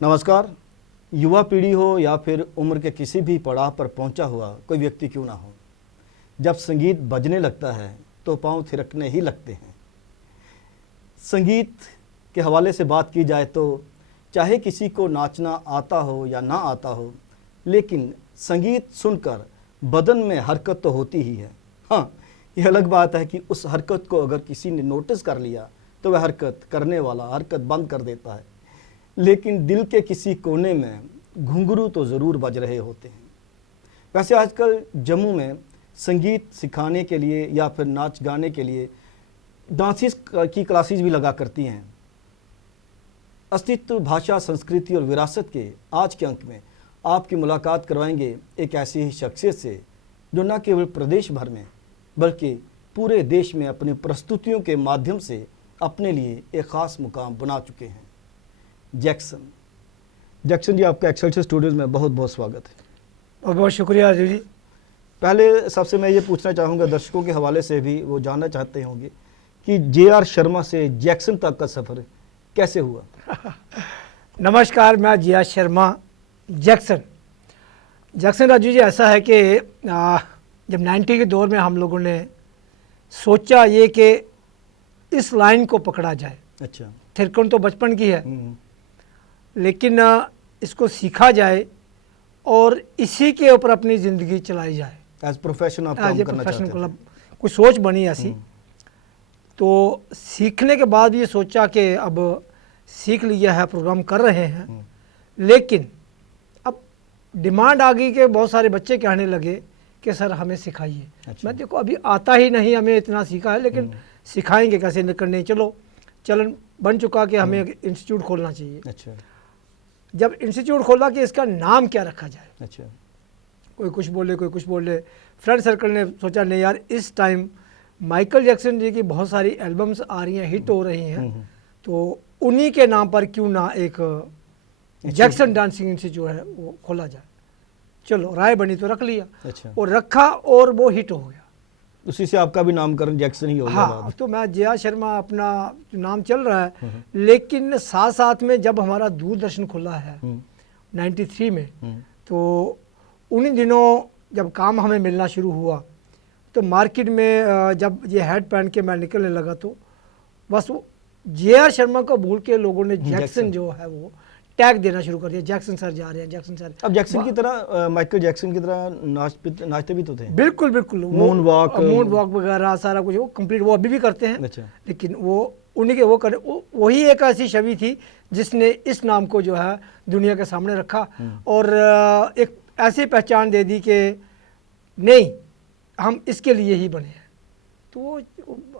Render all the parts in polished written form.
नमस्कार। युवा पीढ़ी हो या फिर उम्र के किसी भी पड़ाव पर पहुंचा हुआ कोई व्यक्ति क्यों ना हो, जब संगीत बजने लगता है तो पांव थिरकने ही लगते हैं। संगीत के हवाले से बात की जाए तो चाहे किसी को नाचना आता हो या ना आता हो, लेकिन संगीत सुनकर बदन में हरकत तो होती ही है। हाँ, यह अलग बात है कि उस हरकत को अगर किसी ने नोटिस कर लिया तो वह हरकत करने वाला हरकत बंद कर देता है, लेकिन दिल के किसी कोने में घुंघरू तो ज़रूर बज रहे होते हैं। वैसे आजकल जम्मू में संगीत सिखाने के लिए या फिर नाच गाने के लिए डांसिस की क्लासेस भी लगा करती हैं। अस्तित्व, भाषा, संस्कृति और विरासत के आज के अंक में आपकी मुलाकात करवाएंगे एक ऐसी ही शख्सियत से जो न केवल प्रदेश भर में बल्कि पूरे देश में अपनी प्रस्तुतियों के माध्यम से अपने लिए एक ख़ास मुकाम बना चुके हैं। जैक्सन जी, आपका एक्सेलसियर स्टूडियोज़ में बहुत बहुत स्वागत है। बहुत बहुत शुक्रिया अजय जी। पहले सबसे मैं ये पूछना चाहूँगा, दर्शकों के हवाले से भी वो जानना चाहते होंगे कि जे.आर. शर्मा से जैक्सन तक का सफ़र कैसे हुआ? नमस्कार, मैं जे.आर. शर्मा। जैक्सन राजू जी, ऐसा है कि जब 90 के दौर में हम लोगों ने सोचा ये कि इस लाइन को पकड़ा जाए। अच्छा। थिरकन तो बचपन की है, लेकिन इसको सीखा जाए और इसी के ऊपर अपनी ज़िंदगी चलाई जाए। एज प्रोफेशन आप काम करना चाहते थे? कुछ सोच बनी ऐसी। तो सीखने के बाद ये सोचा कि अब सीख लिया है, प्रोग्राम कर रहे हैं, लेकिन अब डिमांड आ गई कि बहुत सारे बच्चे कहने लगे कि सर हमें सिखाइए। अच्छा। मैं देखो अभी आता ही नहीं, हमें इतना सीखा है, लेकिन सिखाएंगे कैसे करने। चलो चलन बन चुका कि हमें एक इंस्टीट्यूट खोलना चाहिए। अच्छा। जब इंस्टीट्यूट खोला कि इसका नाम क्या रखा जाए। अच्छा। कोई कुछ बोले, कोई कुछ बोले। फ्रेंड सर्कल ने सोचा नहीं यार, इस टाइम माइकल जैक्सन जी की बहुत सारी एल्बम्स आ रही हैं, हिट हो रही हैं, तो उन्हीं के नाम पर क्यों ना एक जैक्सन डांसिंग इंस्टीट्यूट है वो खोला जाए। चलो राय बनी तो रख लिया। अच्छा। और रखा और वो हिट हो गया। उसी से आपका भी नामकरण जैक्सन ही हो गया। हाँ, तो मैं जे.आर. शर्मा अपना नाम चल रहा है, लेकिन साथ साथ में जब हमारा दूरदर्शन खुला है 93 में, तो उन्हीं दिनों जब काम हमें मिलना शुरू हुआ तो मार्केट में जब ये हेड पहन के मैं निकलने लगा तो बस वो जे.आर. शर्मा को भूल के लोगों ने जैक्सन जो है वो टैग देना शुरू कर दिया। जैक्सन सर जा रहे हैं, जैक्सन सर। अब जैक्सन की तरह माइकल जैक्सन की तरह नाचते भी तो थे। बिल्कुल बिल्कुल। मून वॉक वगैरह सारा कुछ वो कंप्लीट वो अभी भी करते हैं। अच्छा। लेकिन वो उन्हीं के वो वही एक ऐसी छवि थी जिसने इस नाम को जो है दुनिया के सामने रखा और एक ऐसी पहचान दे दी कि नहीं, हम इसके लिए ही बने हैं। तो वो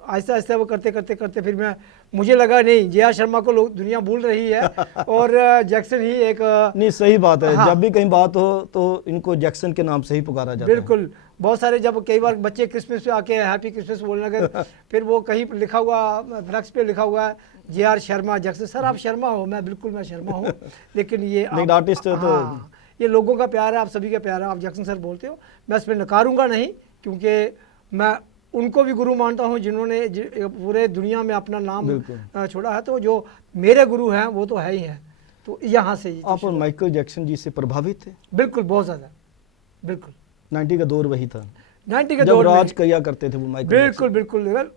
आहिस्ता आहिस्ता वो करते करते करते फिर मुझे लगा नहीं, जे.आर. शर्मा को लोग दुनिया भूल रही है और जैक्सन ही एक नहीं, सही बात है। हाँ। जब भी कहीं बात हो तो इनको जैक्सन के नाम से ही पुकारा जाता है। बिल्कुल। बहुत सारे जब कई बार बच्चे क्रिसमस पे आके हैप्पी क्रिसमस बोलने लगे, फिर वो कहीं लिखा हुआ फ्लैक्स पे लिखा हुआ है जे.आर. शर्मा जैक्सन। सर आप शर्मा हो? मैं बिल्कुल मैं शर्मा हूँ, लेकिन ये आर्टिस्ट है तो ये लोगों का प्यार है, आप सभी का प्यार है। आप जैक्सन सर बोलते हो, मैं इस पर नकारूंगा नहीं, क्योंकि मैं उनको भी गुरु मानता हूँ जिन्होंने पूरे दुनिया में अपना नाम छोड़ा है। तो जो मेरे गुरु हैं वो तो है ही हैं। तो यहाँ से आप और माइकल जैक्सन जी से प्रभावित थे? बिल्कुल, बहुत ज़्यादा। बिल्कुल। 90 का दौर वही था, 90 के दौर राज किया करते थे वो माइकल। बिल्कुल बिल्कुल।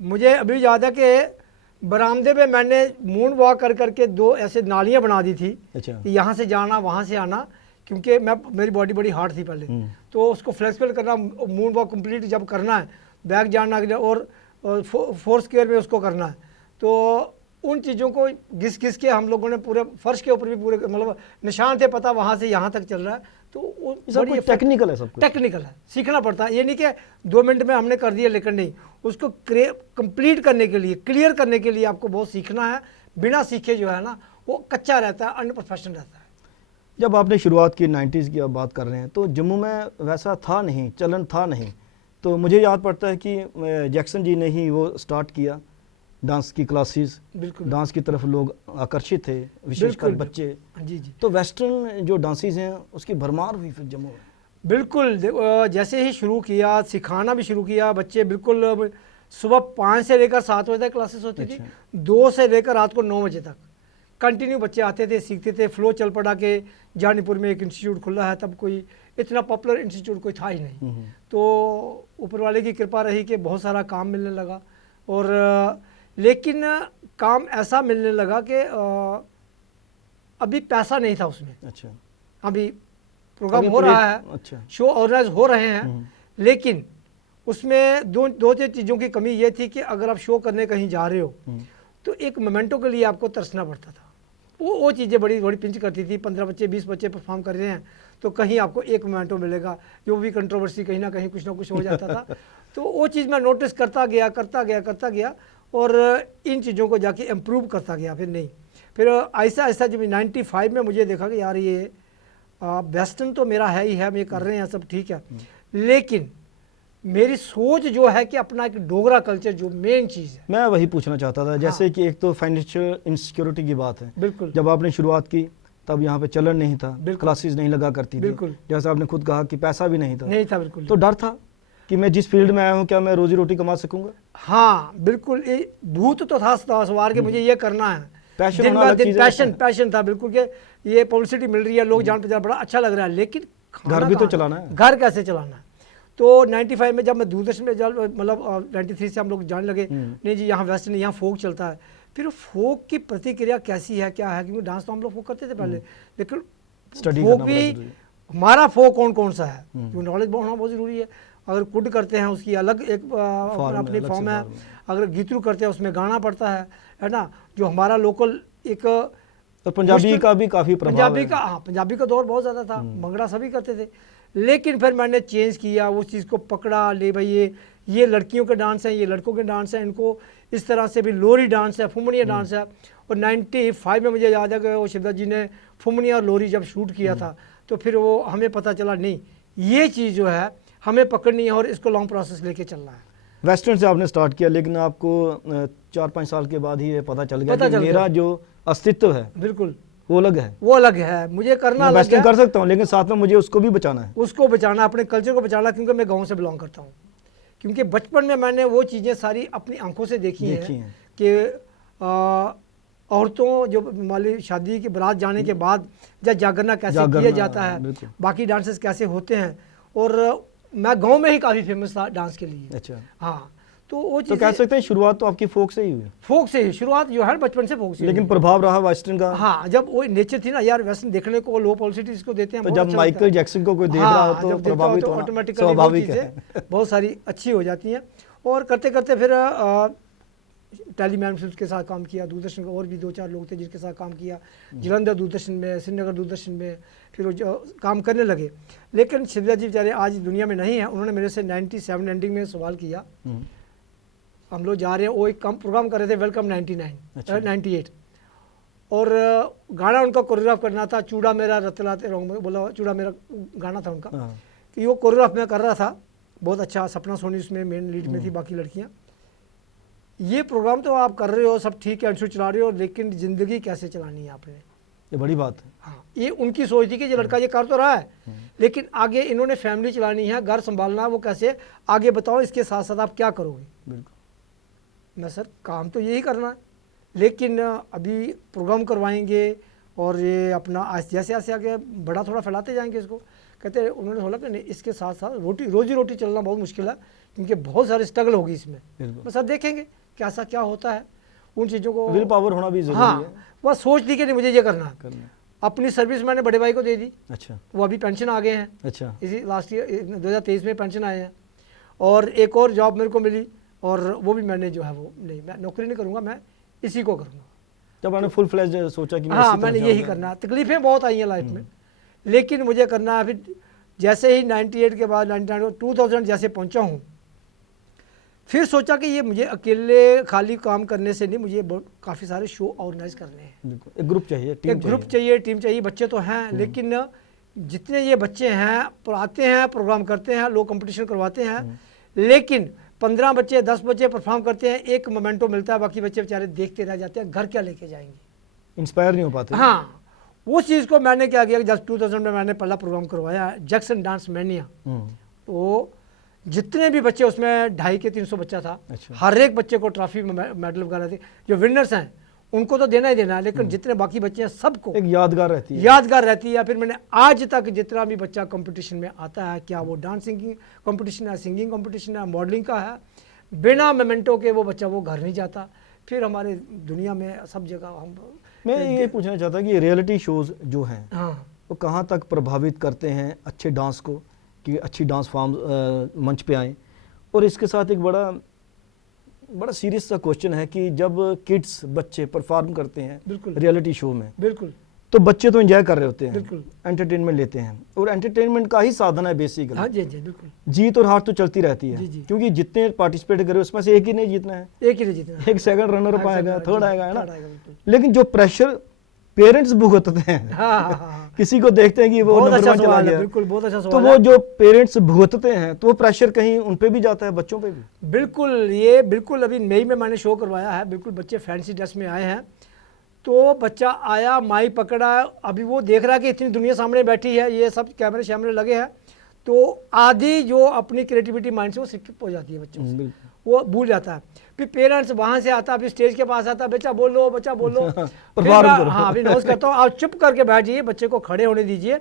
मुझे अभी याद है कि बरामदे पे मैंने मून वॉक कर करके 2 ऐसे नालियाँ बना दी थी। अच्छा। कि यहाँ से जाना, वहाँ से आना, क्योंकि मेरी बॉडी बड़ी हार्ड थी पहले। तो उसको फ्लेक्सिबल करना, मून वॉक कंप्लीट जब करना है, बैक जाना और 4 स्क्वायर में उसको करना है, तो उन चीज़ों को घिस घिस के हम लोगों ने पूरे फर्श के ऊपर भी पूरे मतलब निशान थे, पता वहाँ से यहाँ तक चल रहा है। तो वो बड़ी टेक्निकल है, सब कुछ टेक्निकल है, सीखना पड़ता है। ये नहीं कि 2 मिनट में हमने कर दिया, लेकिन नहीं, उसको कंप्लीट करने के लिए, क्लियर करने के लिए आपको बहुत सीखना है। बिना सीखे जो है ना वो कच्चा रहता है, अनप्रोफेशनल रहता है। जब आपने शुरुआत की 90s की आप बात कर रहे हैं, तो जम्मू में वैसा था नहीं, चलन था नहीं। तो मुझे याद पड़ता है कि जैक्सन जी ने ही वो स्टार्ट किया डांस की क्लासेस। बिल्कुल। डांस की तरफ लोग आकर्षित थे, विशेषकर बच्चे। जी जी। तो वेस्टर्न जो डांसेस हैं उसकी भरमार हुई फिर जम्मू में। बिल्कुल। जैसे ही शुरू किया, सिखाना भी शुरू किया, बच्चे बिल्कुल सुबह 5 से लेकर 7 बजे तक क्लासेस होती थी, 2 से लेकर रात को 9 बजे तक कंटिन्यू बच्चे आते थे, सीखते थे। फ्लो चल पड़ा के जानीपुर में एक इंस्टीट्यूट खुला है, तब कोई इतना पॉपुलर इंस्टीट्यूट कोई था ही नहीं। तो ऊपर वाले की कृपा रही कि बहुत सारा काम मिलने लगा, और लेकिन काम ऐसा मिलने लगा कि अभी पैसा नहीं था उसमें। अच्छा। अभी प्रोग्राम हो रहा है, अच्छा, शो ऑर्गेनाइज हो रहे हैं, लेकिन उसमें दो तीन चीज़ों की कमी ये थी कि अगर आप शो करने कहीं जा रहे हो तो एक मोमेंटो के लिए आपको तरसना पड़ता था। वो चीज़ें बड़ी बड़ी पिंच करती थी। 15 बच्चे 20 बच्चे परफॉर्म कर रहे हैं तो कहीं आपको एक मोमेंटो मिलेगा, जो भी कंट्रोवर्सी कहीं ना कहीं कुछ ना कुछ हो जाता था। तो वो चीज़ मैं नोटिस करता गया और इन चीज़ों को जाके इम्प्रूव करता गया। फिर ऐसा ऐसा जब 95 में मुझे देखा कि यार ये वेस्टर्न तो मेरा है ही है, मैं कर रहे हैं सब ठीक है, लेकिन मेरी सोच जो है कि अपना एक डोगरा कल्चर जो मेन चीज़ है। मैं वही पूछना चाहता था, जैसे कि एक तो फाइनेंशियल इनसिक्योरिटी की बात है। बिल्कुल। जब आपने शुरुआत की तब यहाँ पे चलन नहीं था, क्लासेस नहीं लगा करती थी, बिल्कुल। जैसे आपने खुद कहा कि पैसा भी नहीं था। बिल्कुल। तो डर था कि मैं जिस फील्ड में आया हूँ क्या मैं रोजी रोटी कमा सकूंगा? हाँ बिल्कुल, ये भूत तो था सवार के मुझे ये करना है, पैशन दिन ब दिन पैशन था बिल्कुल कि ये पब्लिसिटी मिल रही है, लोग जान पहचान, बड़ा अच्छा लग रहा है, लेकिन घर भी तो चलाना है, घर कैसे चलाना है। तो 95 में जब मैं दूरदर्शन में मतलब 93 से हम लोग जाने लगे, नहीं जी यहाँ वेस्टर्न, यहाँ फोक चलता है। फिर फोक की प्रतिक्रिया कैसी है क्या है, क्योंकि डांस तो हम लोग फोक करते थे पहले, लेकिन फोक भी हमारा फोक कौन कौन सा है, क्योंकि नॉलेज होना बहुत ज़रूरी है। अगर कुड करते हैं उसकी अलग एक अपनी फॉर्म है, अगर गीतरू करते हैं उसमें गाना पड़ता है ना, जो हमारा लोकल एक तो पंजाबी का भी काफ़ी प्रभाव है। पंजाबी का दौर बहुत ज़्यादा था, मंगड़ा सभी करते थे। लेकिन फिर मैंने चेंज किया, उस चीज़ को पकड़ा, ले भाई ये लड़कियों के डांस हैं, ये लड़कों के डांस हैं, इनको इस तरह से भी लोरी डांस है, फुमनिया डांस है। और 95 में मुझे याद है कि वो शिवदास जी ने फुमनिया और लोरी जब शूट किया था, तो फिर वो हमें पता चला नहीं ये चीज़ जो है हमें पकड़नी है और इसको लॉन्ग प्रोसेस लेके चलना है। वेस्टर्न से आपने स्टार्ट किया, लेकिन आपको 4-5 साल के बाद ही ये पता चल गया कि मेरा जो अस्तित्व है बिल्कुल वो अलग है, मुझे करना अलग है। वेस्टर्न कर सकता हूँ लेकिन साथ में मुझे उसको भी बचाना है, अपने कल्चर को बचाना, क्योंकि मैं गाँव से बिलोंग करता हूँ। क्योंकि बचपन में मैंने वो चीज़ें सारी अपनी आंखों से देखी हैं कि औरतों जो मान शादी की बारात जाने के बाद जब जागरना कैसे किया जाता है, बाकी डांसेस कैसे होते हैं, और मैं गांव में ही काफ़ी फेमस था डांस के लिए। अच्छा। हाँ, तो वो तो कह सकते हैं शुरुआत तो आपकी फोक से ही हुई? फोक से ही शुरुआत जो है बचपन से फोक से, लेकिन प्रभाव रहा वेस्टर्न का। हाँ, जब वो नेचर थी ना यार, वेस्टर्न देखने को लो पब्लिसिटी इसको देते हैं, तो जब माइकल जैक्सन को कोई देख रहा हो तो प्रभावित होना ऑटोमेटिकली स्वाभाविक है, बहुत सारी अच्छी हो जाती हैं। और करते करते फिर टेलीमैन फिल्म के साथ काम किया, दूरदर्शन का और भी 2-4 लोग थे जिनके साथ काम किया, जलंधर दूरदर्शन में, श्रीनगर दूरदर्शन में, फिर वो जो काम करने लगे। लेकिन शिवदास जी बेचारे आज दुनिया में नहीं है। उन्होंने मेरे से 97 एंडिंग में सवाल किया, हम लोग जा रहे हैं, वो एक प्रोग्राम कर रहे थे वेलकम 98, और गाना उनका कोरियोग्राफ करना था, चूड़ा मेरा रतलाते रहूँ, बोला चूड़ा मेरा गाना था उनका, कि वो कोरियोग्राफ मैं कर रहा था, बहुत अच्छा। सपना सोनी उसमें मेन लीड में थी, बाकी लड़कियाँ। ये प्रोग्राम तो आप कर रहे हो, सब ठीक है, इंस्टीट्यूट चला रहे हो, लेकिन ज़िंदगी कैसे चलानी है आपने, ये बड़ी बात है। हाँ, ये उनकी सोच थी कि ये लड़का ये कर तो रहा है, लेकिन आगे इन्होंने फैमिली चलानी है, घर संभालना है, वो कैसे आगे बताओ, इसके साथ साथ आप क्या करोगे। बिल्कुल। मैं सर काम तो यही करना है, लेकिन अभी प्रोग्राम करवाएंगे और ये अपना जैसे जैसे आगे बड़ा थोड़ा फैलाते जाएंगे इसको। कहते उन्होंने बोला कि नहीं, इसके साथ साथ रोजी रोटी चलना बहुत मुश्किल है, क्योंकि बहुत सारी स्ट्रगल होगी इसमें। बस सर देखेंगे कैसा क्या होता है, उन चीज़ों को विल पावर होना भी जरूरी है। बस सोच ली कि नहीं मुझे ये करना है। अपनी सर्विस मैंने बड़े भाई को दे दी। अच्छा। वो अभी पेंशन आ गए हैं। अच्छा। इसी लास्ट ईयर 2023 में पेंशन आए हैं, और एक और जॉब मेरे को मिली, और वो भी मैंने जो है वो नहीं, मैं नौकरी नहीं करूँगा, मैं इसी को करूँगा। जब मैंने फुल फ्लैश सोचा कि हाँ, मैंने यही करना है। तकलीफें बहुत आई हैं लाइफ में, लेकिन मुझे करना है। फिर जैसे ही 98 के बाद 99 2000 जैसे पहुँचा हूँ, फिर सोचा कि ये मुझे अकेले खाली काम करने से नहीं, मुझे काफ़ी सारे शो ऑर्गेनाइज करने हैं। एक ग्रुप चाहिए, टीम चाहिए। बच्चे तो हैं, लेकिन जितने ये बच्चे हैं आते हैं, प्रोग्राम करते हैं, लोग कंपटीशन करवाते हैं, लेकिन 15 बच्चे 10 बच्चे परफॉर्म करते हैं, एक मोमेंटो मिलता है, बाकी बच्चे बेचारे देखते रह जाते हैं, घर क्या लेके जाएंगे, इंस्पायर नहीं हो पाते। हाँ, उस चीज़ को मैंने क्या किया कि जब 2000 में मैंने पहला प्रोग्राम करवाया जैक्सन डांस मैनिया, तो जितने भी बच्चे उसमें 250 से 300 बच्चा था। अच्छा। हर एक बच्चे को ट्रॉफी मेडल वगैरह थे। जो विनर्स हैं उनको तो देना ही देना है, लेकिन जितने बाकी बच्चे हैं सबको एक यादगार रहती है। यादगार रहती है। या फिर मैंने आज तक जितना भी बच्चा कंपटीशन में आता है, क्या वो डांसिंग कंपटीशन है, सिंगिंग कंपटीशन है, मॉडलिंग का है, बिना मोमेंटो के वो बच्चा वो घर नहीं जाता। फिर हमारे दुनिया में सब जगह हम, मैं ये पूछना चाहता कि रियलिटी शोज जो हैं हाँ, वो कहाँ तक प्रभावित करते हैं अच्छे डांस को, कि अच्छी डांस फॉर्म मंच पे आए। और इसके साथ एक बड़ा सीरियस सा क्वेश्चन है कि जब किड्स बच्चे परफॉर्म करते हैं बिल्कुल रियलिटी शो में, बिल्कुल तो बच्चे तो एंजॉय कर रहे होते हैं, बिल्कुल एंटरटेनमेंट लेते हैं, और एंटरटेनमेंट का ही साधन है बेसिकली। हाँ जी बिल्कुल, जीत और हार तो चलती रहती है, जी, जी। क्योंकि जितने पार्टिसिपेट करे उसमें से एक ही नहीं जीतना है, एक ही नहीं जीतना, एक सेकंड रनर अप आएगा, थर्ड आएगा, है ना। बिल्कुल। लेकिन जो प्रेशर पेरेंट्स भुगतते हैं, हाँ, किसी को देखते हैं कि वो बहुत नंबर अच्छा 1 चला सवाल है, गया, बिल्कुल बहुत अच्छा तो सवाल वो है। जो पेरेंट्स भुगतते हैं तो वो प्रेशर कहीं उन पे भी जाता है, बच्चों पे भी। बिल्कुल, ये बिल्कुल अभी मई में मैंने शो करवाया है, बिल्कुल बच्चे फैंसी ड्रेस में आए हैं, तो बच्चा आया, माई पकड़ा, अभी वो देख रहा है कि इतनी दुनिया सामने बैठी है, ये सब कैमरे शैमरे लगे हैं, तो आधी जो अपनी क्रिएटिविटी माइंड से वो स्किप हो जाती है बच्चों से, वो भूल जाता है। फिर पेरेंट्स वहाँ से आता, फिर स्टेज के पास आता, बच्चा बोलो बच्चा बोलो, हाँ अभी नोट करता हूँ, आप चुप करके बैठ जाइए, बच्चे को खड़े होने दीजिए,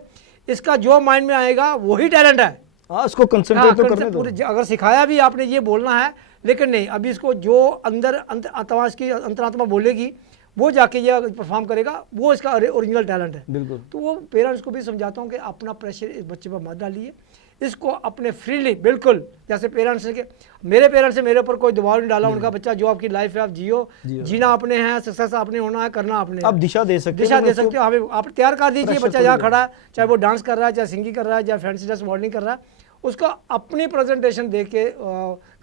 इसका जो माइंड में आएगा वही टैलेंट है। हाँ, उसको कंसंट्रेट तो करने दो। अगर सिखाया भी आपने ये बोलना है, लेकिन नहीं, अभी इसको जो अंदर अंतरात्मा इसकी अंतरात्मा बोलेगी वो जाके ये परफॉर्म करेगा, वो इसका ओरिजिनल टैलेंट है। बिल्कुल। तो वो पेरेंट्स को भी समझाता हूँ कि अपना प्रेशर इस बच्चे पर मत डालिए, इसको अपने फ्रीली, बिल्कुल जैसे पेरेंट्स ने, मेरे पेरेंट्स से मेरे ऊपर कोई दबाव नहीं डाला, उनका बच्चा जो आपकी लाइफ है आप जियो, जीना आपने है, सक्सेस आपने होना है, करना आपने, आप दिशा दे सकते हो, हमें आप तैयार कर दीजिए। बच्चा जहाँ खड़ा है, चाहे वो डांस कर रहा है, चाहे सिंगिंग कर रहा है, चाहे फैंसी ड्रेस मॉडलिंग कर रहा है, उसका अपनी प्रेजेंटेशन देख के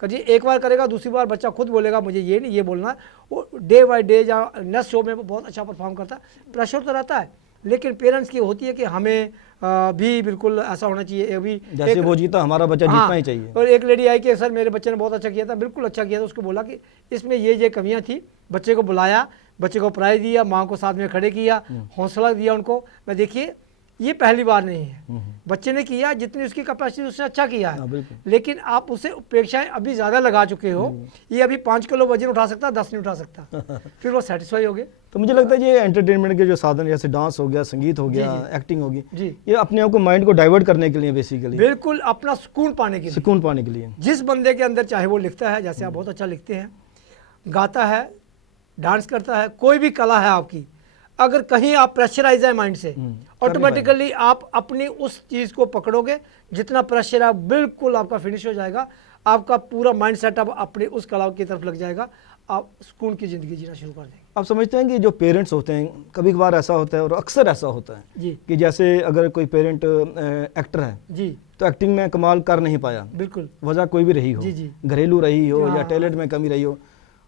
करिए। एक बार करेगा, दूसरी बार बच्चा खुद बोलेगा मुझे ये नहीं ये बोलना, वो डे बाय डे या नेक्स्ट शो में वो बहुत अच्छा परफॉर्म करता है। प्रेशर तो रहता है, लेकिन पेरेंट्स की होती है कि हमें भी बिल्कुल ऐसा होना चाहिए, अभी जैसे वो जीता हमारा बच्चा जीतना ही चाहिए। और एक लेडी आई कि सर मेरे बच्चे ने बहुत अच्छा किया था, बिल्कुल अच्छा किया था, उसको बोला कि इसमें ये कमियां थी, बच्चे को बुलाया, बच्चे को प्राइज दिया, माँ को साथ में खड़े किया, हौसला दिया उनको। मैं देखिए ये पहली बार नहीं है, बच्चे ने किया जितनी उसकी कैपेसिटी उसने अच्छा किया है, लेकिन आप उसे अपेक्षाएं अभी ज़्यादा लगा चुके हो। ये अभी 5 किलो वजन उठा सकता, 10 नहीं उठा सकता, फिर वो सेटिस्फाई हो गए। तो मुझे लगता है ये एंटरटेनमेंट के जो साधन जैसे डांस हो गया, संगीत हो गया, एक्टिंग होगी, ये अपने आप को माइंड को डाइवर्ट करने के लिए बेसिकली, बिल्कुल अपना सुकून पाने के लिए, सुकून पाने के लिए। जिस बंदे के अंदर चाहे वो लिखता है, जैसे आप बहुत अच्छा लिखते हैं, गाता है, डांस करता है, कोई भी कला है आपकी, अगर कहीं आप प्रेशराइज है माइंड से, ऑटोमेटिकली आप अपनी उस चीज़ को पकड़ोगे, जितना प्रेशर है बिल्कुल आपका फिनिश हो जाएगा, आपका पूरा माइंड सेटअप अपने उस कला की तरफ लग जाएगा, आप सुकून की ज़िंदगी जीना शुरू कर देंगे। आप समझते हैं कि जो पेरेंट्स होते हैं, कभी कभार ऐसा होता है और अक्सर ऐसा होता है जी, कि जैसे अगर कोई पेरेंट एक्टर है जी, तो एक्टिंग में कमाल कर नहीं पाया, बिल्कुल, वजह कोई भी रही हो, जी, जी, घरेलू रही हो या टैलेंट में कमी रही हो,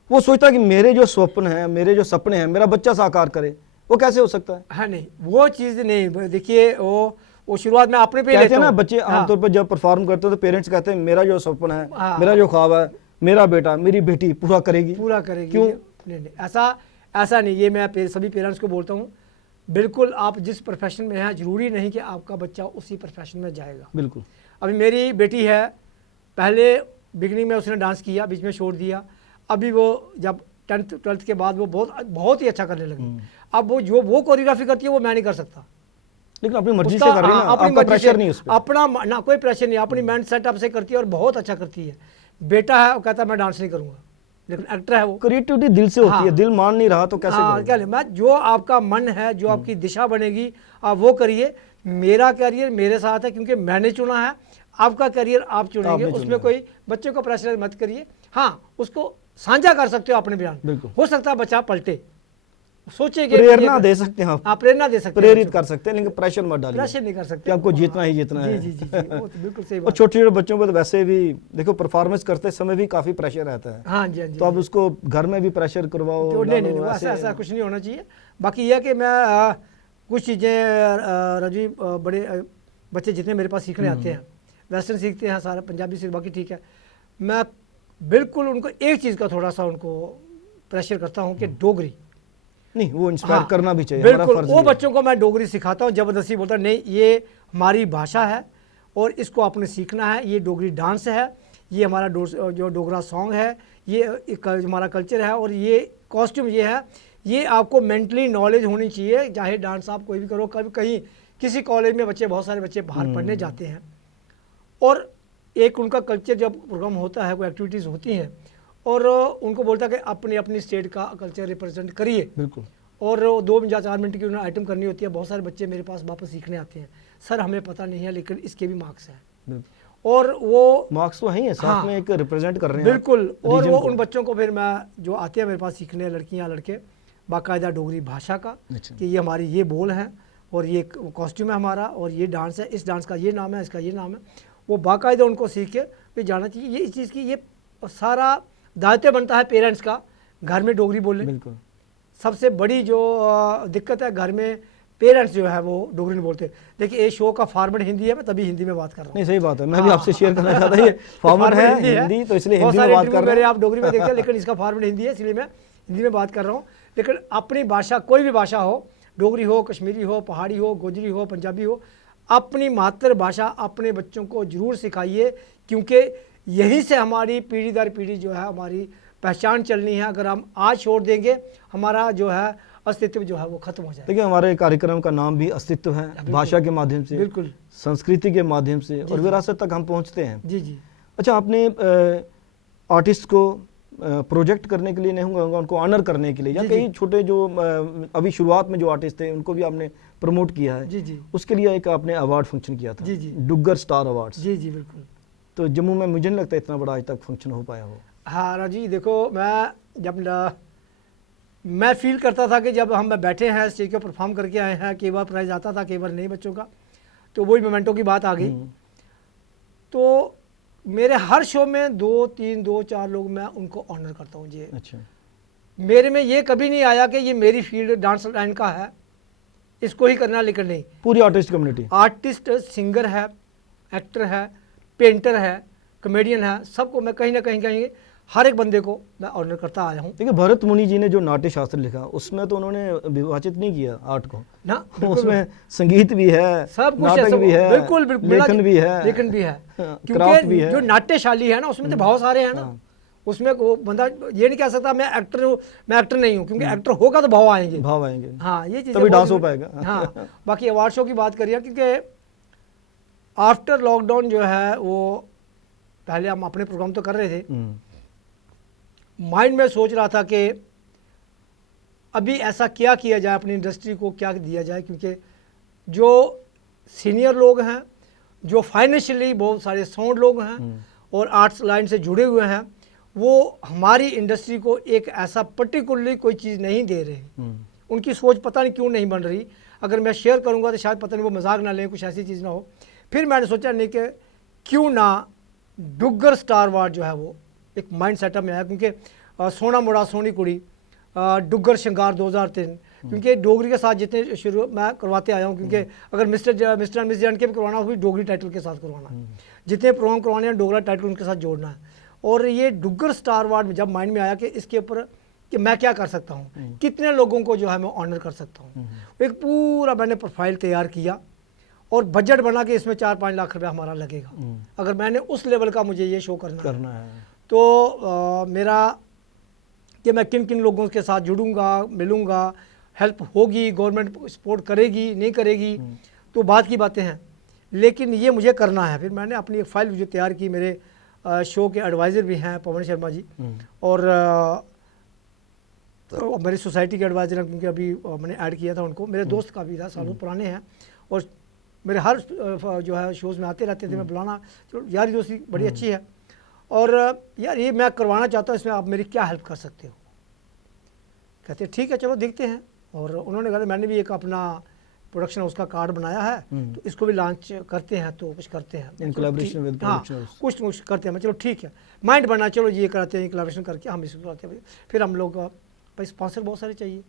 वो सोचता है कि मेरे जो स्वप्न हैं, मेरे जो सपने हैं, मेरा बच्चा साकार करे, वो कैसे हो सकता है? हाँ नहीं, वो चीज़ नहीं, देखिए वो शुरुआत में अपने पे कहते हैं ना, बच्चे आमतौर पर जब परफॉर्म करते हैं तो पेरेंट्स कहते हैं मेरा जो सपना है, मेरा जो ख्वाब है, मेरा बेटा मेरी बेटी पूरा करेगी। क्यों? नहीं, ऐसा नहीं, ये मैं सभी पेरेंट्स को बोलता हूँ, बिल्कुल आप जिस प्रोफेशन में हैं, जरूरी नहीं कि आपका बच्चा उसी प्रोफेशन में जाएगा। बिल्कुल। अभी मेरी बेटी है, पहले बिगनिंग में उसने डांस किया, बीच में छोड़ दिया, अभी वो जब 10th 12th के बाद वो बहुत ही अच्छा करने लगी। अब वो जो वो कोरियोग्राफी करती है वो मैं नहीं कर सकता, लेकिन अपनी मर्जी से कर रही है ना, आपका प्रेशर नहीं उस पे, अपना ना कोई प्रेशर नहीं, अपनी माइंड सेटअप से करती है और बहुत अच्छा करती है। बेटा है, वो कहता है मैं डांस नहीं करूंगा, लेकिन एक्टर है वो। क्रिएटिविटी दिल से होती है, दिल मान नहीं रहा तो कैसे करोगे? मैं जो आपका मन है, जो आपकी दिशा बनेगी आप वो करिए। मेरा करियर मेरे साथ है क्योंकि मैंने चुना है, आपका करियर आप चुनेंगे, उसमें कोई बच्चे को प्रेशर मत करिए। हाँ, उसको साझा कर सकते हो अपने बयान, हो सकता है बच्चा पलटे, सोचेंगे, प्रेरणा दे सकते हैं आप, प्रेरणा दे सकते हैं, प्रेरित कर सकते हैं, लेकिन प्रेशर मत डालिए, प्रेशर नहीं कर सकते कि आपको जीतना ही जीतना है। जी, वो तो बिल्कुल सही बात। और छोटे छोटे बच्चों पर तो वैसे भी देखो परफॉर्मेंस करते समय भी काफी प्रेशर रहता है। हाँ जी, तो आप उसको घर में भी प्रेशर करवाओ, तो नहीं, ऐसा कुछ नहीं होना चाहिए। बाकी यह कि मैं कुछ चीज़ें राजीव, बड़े बच्चे जितने मेरे पास सीखने आते हैं, वेस्टर्न सीखते हैं, सारा पंजाबी सीख, बाकी ठीक है, मैं बिल्कुल उनको एक चीज़ का थोड़ा सा उनको प्रेशर करता हूँ कि डोगरी नहीं, वो इंस्पायर करना भी चाहिए, बिल्कुल। वो बच्चों को मैं डोगरी सिखाता हूँ, ज़बरदस्ती बोलता नहीं, ये हमारी भाषा है और इसको आपने सीखना है, ये डोगरी डांस है, ये हमारा जो डोगरा सॉन्ग है, ये हमारा कल्चर है, और ये कॉस्ट्यूम ये है ये आपको मेंटली नॉलेज होनी चाहिए। चाहे डांस आप कोई भी करो, कभी कहीं किसी कॉलेज में बच्चे, बहुत सारे बच्चे बाहर पढ़ने जाते हैं और एक उनका कल्चर जब प्रोग्राम होता है, कोई एक्टिविटीज़ होती हैं और उनको बोलता है कि अपनी अपनी स्टेट का कल्चर रिप्रेजेंट करिए। बिल्कुल। और 2 या 4 मिनट की उन्हें आइटम करनी होती है। बहुत सारे बच्चे मेरे पास वापस सीखने आते हैं, सर हमें पता नहीं है लेकिन इसके भी मार्क्स हैं और वो मार्क्स तो हैं, साथ हाँ, में एक रिप्रेजेंट कर रहे हैं बिल्कुल। और वो उन बच्चों को फिर मैं जो आते हैं मेरे पास सीखने, लड़कियां लड़के, बाकायदा डोगरी भाषा का कि ये हमारी ये बोल है और ये कॉस्ट्यूम है हमारा और ये डांस है, इस डांस का ये नाम है, इसका ये नाम है, वो बाकायदा उनको सीख के भी जाना चाहिए। ये इस चीज़ की ये सारा दायित्व बनता है पेरेंट्स का, घर में डोगरी बोले। बिल्कुल। सबसे बड़ी जो दिक्कत है, घर में पेरेंट्स जो है वो डोगरी नहीं बोलते। देखिए ये शो का फॉर्मेट हिंदी है, मैं तभी हिंदी में बात कर रहा हूँ। नहीं सही बात है, मैं भी आपसे शेयर करना चाहता था, ये फॉर्मेट है हिंदी तो इसलिए हिंदी में बात कर रहे हैं। आप डोगरी में देखते हैं लेकिन इसका फॉर्मेट हिंदी है, इसलिए मैं हिंदी में बात कर रहा हूँ। लेकिन अपनी भाषा, कोई भी भाषा हो, डोगरी हो, कश्मीरी हो, पहाड़ी हो, गोजरी हो, पंजाबी हो, अपनी मातृभाषा अपने बच्चों को जरूर सिखाइए, क्योंकि यहीं से हमारी पीढ़ी दर पीढ़ी जो है हमारी पहचान चलनी है। अगर हम आज छोड़ देंगे, हमारा जो है अस्तित्व जो है वो खत्म हो जाएगा। देखिए हमारे कार्यक्रम का नाम भी अस्तित्व है, भाषा के माध्यम से, बिल्कुल, संस्कृति के माध्यम से और विरासत तक हम पहुंचते हैं। जी जी। अच्छा, आपने आर्टिस्ट को प्रोजेक्ट करने के लिए नहीं होगा, उनको ऑनर करने के लिए, या कई छोटे जो अभी शुरुआत में जो आर्टिस्ट थे उनको भी आपने प्रमोट किया है। जी जी। उसके लिए एक आपने अवार्ड फंक्शन किया था, जी जी, डुग्गर स्टार अवार्ड्स। जी जी बिल्कुल। तो जम्मू में मुझे नहीं लगता इतना बड़ा आज तक फंक्शन हो पाया हो। हाँ राजी, देखो मैं फील करता था कि जब हम बैठे हैं स्टेज पर परफॉर्म करके आए हैं, कई बार प्राइज आता था, कई बार नहीं बच्चों का, तो वही मोमेंटों की बात आ गई। तो मेरे हर शो में 2-3-2-4 लोग मैं उनको ऑनर करता हूँ जी। अच्छा। मेरे में ये कभी नहीं आया कि ये मेरी फील्ड डांस लाइन का है, इसको ही करना, लेकिन नहीं, पूरी आर्टिस्ट कम्युनिटी, आर्टिस्ट, सिंगर है, एक्टर है, पेंटर है, कॉमेडियन है, सबको मैं कहीं ना कहीं हर एक बंदे को मैं ऑनर करता आया हूँ। देखिए भरत मुनि जी ने जो नाट्य शास्त्र लिखा उसमें तो उन्होंने विभाजित नहीं किया आर्ट को ना, उसमें संगीत भी है, सब कुछ नाटक भी है, बिल्कुल बिल्कुल, लेखन भी है, क्योंकि जो नाट्यशाली है ना उसमें तो बहुत सारे हैं ना। उसमें वो बंदा ये नहीं कह सकता मैं एक्टर हूँ, मैं एक्टर नहीं हूँ, क्योंकि एक्टर होगा तो भाव आएंगे। हाँ, ये चीज़ तभी डांस हो पाएगा। हाँ, बाकी अवार्ड शो की बात करिए, क्योंकि आफ्टर लॉकडाउन जो है वो, पहले हम अपने प्रोग्राम तो कर रहे थे, माइंड में सोच रहा था कि अभी ऐसा क्या किया जाए, अपनी इंडस्ट्री को क्या दिया जाए, क्योंकि जो सीनियर लोग हैं, जो फाइनेंशियली बहुत सारे साउंड लोग हैं और आर्ट्स लाइन से जुड़े हुए हैं, वो हमारी इंडस्ट्री को एक ऐसा पर्टिकुलरली कोई चीज़ नहीं दे रहे। उनकी सोच पता नहीं क्यों नहीं बन रही। अगर मैं शेयर करूंगा तो शायद पता नहीं वो मजाक ना लें, कुछ ऐसी चीज़ ना हो। फिर मैंने सोचा नहीं कि क्यों ना डुग्गर स्टार अवार्ड जो है वो एक माइंड सेटअप में आया, क्योंकि सोना मुड़ा सोनी कुड़ी, डुग्गर श्रृंगार 2003, क्योंकि डोगरी के साथ जितने शुरू मैं करवाते आया हूँ, क्योंकि अगर मिस्टर एंड मिस जान के भी करवाना हो भी डोगरी टाइटल के साथ करवाना है, जितने प्रोग्राम करवाने हैं डोगरा टाइटल उनके साथ जोड़ना है। और ये डुग्गर स्टार अवार्ड में जब माइंड में आया कि इसके ऊपर कि मैं क्या कर सकता हूँ, कितने लोगों को जो है मैं ऑनर कर सकता हूँ, एक पूरा मैंने प्रोफाइल तैयार किया और बजट बना के इसमें 4-5 लाख रुपया हमारा लगेगा अगर मैंने उस लेवल का मुझे ये शो करना है। तो मेरा कि मैं किन किन लोगों के साथ जुड़ूंगा, मिलूंगा, हेल्प होगी, गवर्नमेंट सपोर्ट करेगी नहीं करेगी तो बात की बातें हैं, लेकिन ये मुझे करना है। फिर मैंने अपनी एक फाइल जो तैयार की, मेरे शो के एडवाइज़र भी हैं पवन शर्मा जी, और तो मेरी सोसाइटी के एडवाइज़र हैं, क्योंकि अभी मैंने ऐड किया था उनको, मेरे दोस्त का भी था, सालों पुराने हैं और मेरे हर जो है शोज़ में आते रहते थे, मैं बुलाना, चलो यारी दोस्ती बड़ी अच्छी है। और यार ये मैं करवाना चाहता हूँ, इसमें आप मेरी क्या हेल्प कर सकते हो? कहते ठीक है चलो देखते हैं। और उन्होंने कहा मैंने भी एक अपना प्रोडक्शन उसका कार्ड बनाया है, तो इसको भी लॉन्च करते हैं, तो कुछ करते हैं इन कोलैबोरेशन विद प्रोडक्शन, कुछ करते हैं। मैं चलो ठीक है, माइंड बना, चलो ये कराते हैं, कोलैबोरेशन करके हम इसको कराते हैं। फिर हम लोग भाई स्पॉन्सर बहुत सारे चाहिए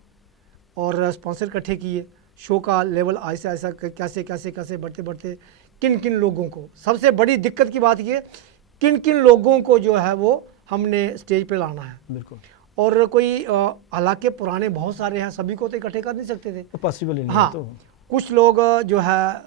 और स्पॉन्सर इकट्ठे किए। शो का लेवल ऐसा ऐसा कैसे कैसे कैसे बढ़ते बढ़ते किन किन लोगों को, सबसे बड़ी दिक्कत की बात ये किन किन लोगों को जो है वो हमने स्टेज पे लाना है। बिल्कुल। और कोई हालांकि पुराने बहुत सारे हैं, सभी को तो इकट्ठे कर नहीं सकते थे, पॉसिबल ही नहीं। हाँ, तो कुछ लोग जो है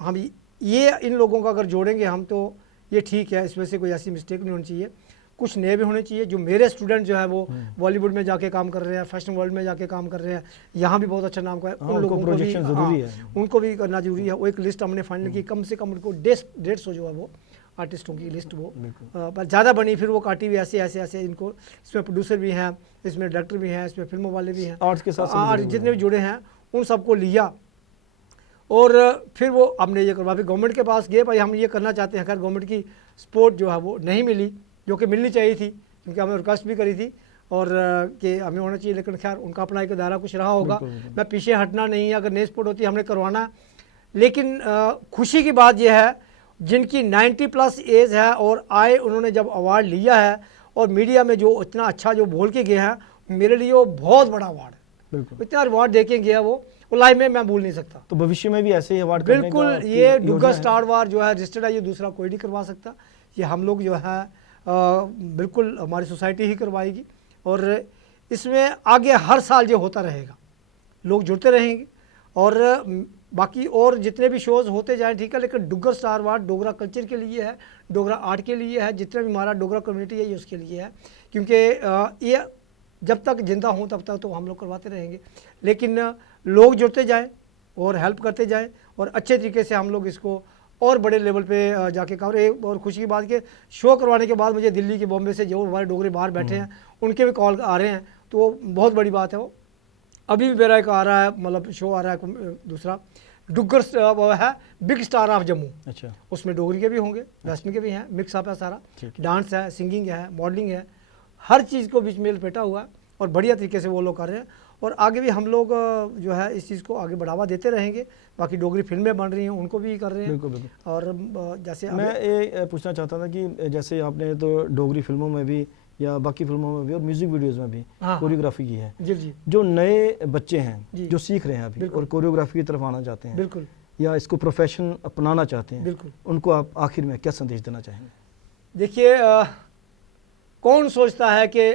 हम ये इन लोगों को अगर जोड़ेंगे हम तो ये ठीक है, इसमें से कोई ऐसी मिस्टेक नहीं होनी चाहिए। कुछ नए भी होने चाहिए। जो मेरे स्टूडेंट जो है वो बॉलीवुड में जाके काम कर रहे हैं, फैशन वर्ल्ड में जाके काम कर रहे हैं, यहाँ भी बहुत अच्छा नाम का है, उन लोगों को भी जरूरी है, उनको भी करना जरूरी है। वो एक लिस्ट हमने फाइनल की, कम से कम उनको 150 जो है वो आर्टिस्टों की लिस्ट वो पर ज़्यादा बनी, फिर वो काटी भी ऐसे ऐसे ऐसे। इनको इसमें प्रोड्यूसर भी हैं, इसमें डायरेक्टर भी हैं, इसमें फिल्मों वाले भी हैं, आर्ट्स के साथ आर्ट जितने भी जुड़े हैं उन सबको लिया और फिर वो हमने ये करवा। फिर गवर्नमेंट के पास गए, भाई हम ये करना चाहते हैं, खैर गवर्नमेंट की सपोर्ट जो है वो नहीं मिली, जो कि मिलनी चाहिए थी, क्योंकि हमें रिक्वेस्ट भी करी थी और कि हमें होना चाहिए, लेकिन खैर उनका अपना एक दायरा कुछ रहा होगा। मैं पीछे हटना नहीं है, अगर नई सपोर्ट होती हमने करवाना। लेकिन खुशी की बात यह है जिनकी 90+ एज है और आए, उन्होंने जब अवार्ड लिया है और मीडिया में जो इतना अच्छा जो बोल के गया है, मेरे लिए वो बहुत बड़ा अवार्ड है। इतना अवार्ड दे के गया वो लाइफ में मैं भूल नहीं सकता। तो भविष्य में भी ऐसे ही अवार्ड बिल्कुल, ये डुग्गल स्टार अवार्ड जो है रजिस्टर्ड है, ये दूसरा कोई नहीं करवा सकता, ये हम लोग जो है बिल्कुल हमारी सोसाइटी ही करवाएगी। और इसमें आगे हर साल ये होता रहेगा, लोग जुड़ते रहेंगे और बाकी और जितने भी शोज़ होते जाएं, ठीक है, लेकिन Duggal star award Dogra culture के लिए है, डोगरा आर्ट के लिए है, जितना भी हमारा डोगरा कम्युनिटी है ये उसके लिए है। क्योंकि ये जब तक जिंदा हों तब तक तो हम लोग करवाते रहेंगे, लेकिन लोग जुड़ते जाएं और हेल्प करते जाएं और अच्छे तरीके से हम लोग इसको और बड़े लेवल पे जाके कवर। और खुशी की बात कि शो करवाने के बाद मुझे दिल्ली के, बॉम्बे से जो हमारे डोगरे बाहर बैठे हैं उनके भी कॉल आ रहे हैं, तो बहुत बड़ी बात है। वो अभी भी मेरा एक आ रहा है, मतलब शो आ रहा है दूसरा, डुग्गर है बिग स्टार ऑफ जम्मू। अच्छा, उसमें डोगरी के भी होंगे, वेस्टर्न के भी हैं, मिक्स अप है सारा, डांस है, सिंगिंग है, मॉडलिंग है, हर चीज़ को बीच में लपेटा हुआ है और बढ़िया तरीके से वो लोग कर रहे हैं। और आगे भी हम लोग जो है इस चीज़ को आगे बढ़ावा देते रहेंगे। बाकी डोगरी फिल्में बन रही हैं, उनको भी कर रहे हैं। बिल्कुल बिल्कुल। और जैसे मैं ये पूछना चाहता था कि जैसे आपने तो डोगरी फिल्मों में भी या बाकी फिल्मों में भी और म्यूजिक वीडियोस में भी कोरियोग्राफी की है। जी जी। जो नए बच्चे हैं जो सीख रहे हैं अभी और कोरियोग्राफी की तरफ आना चाहते हैं, बिल्कुल, या इसको प्रोफेशन अपनाना चाहते हैं, बिल्कुल, उनको आप आखिर में क्या संदेश देना चाहेंगे? देखिए, कौन सोचता है कि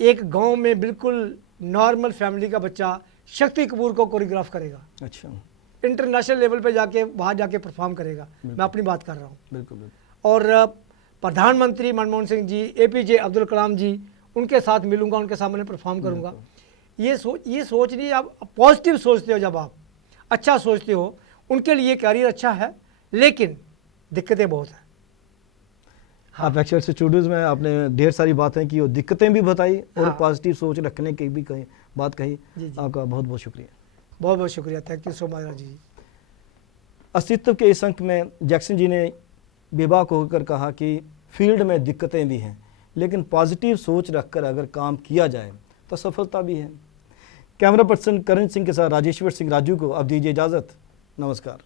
एक गांव में बिल्कुल नॉर्मल फैमिली का बच्चा शक्ति कपूर को कोरियोग्राफ करेगा? अच्छा, इंटरनेशनल लेवल पे जाके वहाँ जाके परफॉर्म करेगा। मैं अपनी बात कर रहा हूँ। बिल्कुल बिल्कुल। और प्रधानमंत्री मनमोहन सिंह जी, APJ अब्दुल कलाम जी, उनके साथ मिलूंगा, उनके सामने परफॉर्म करूंगा। ये सोच नहीं, आप पॉजिटिव सोचते हो, जब आप अच्छा सोचते हो, उनके लिए कैरियर अच्छा है, लेकिन दिक्कतें बहुत हैं। आप एक्चुअल स्टूडियोज़ में आपने ढेर सारी बातें की और दिक्कतें भी बताई और पॉजिटिव सोच रखने की भी बात कही। आपका बहुत बहुत शुक्रिया। बहुत बहुत शुक्रिया, thank you so much Rajiv ji. अस्तित्व के इस अंक में जैक्सन जी ने बेबाक होकर कहा कि फील्ड में दिक्कतें भी हैं, लेकिन पॉजिटिव सोच रखकर अगर काम किया जाए तो सफलता भी है। कैमरा पर्सन करण सिंह के साथ राजेश्वर सिंह राजू को अब दीजिए इजाज़त। नमस्कार।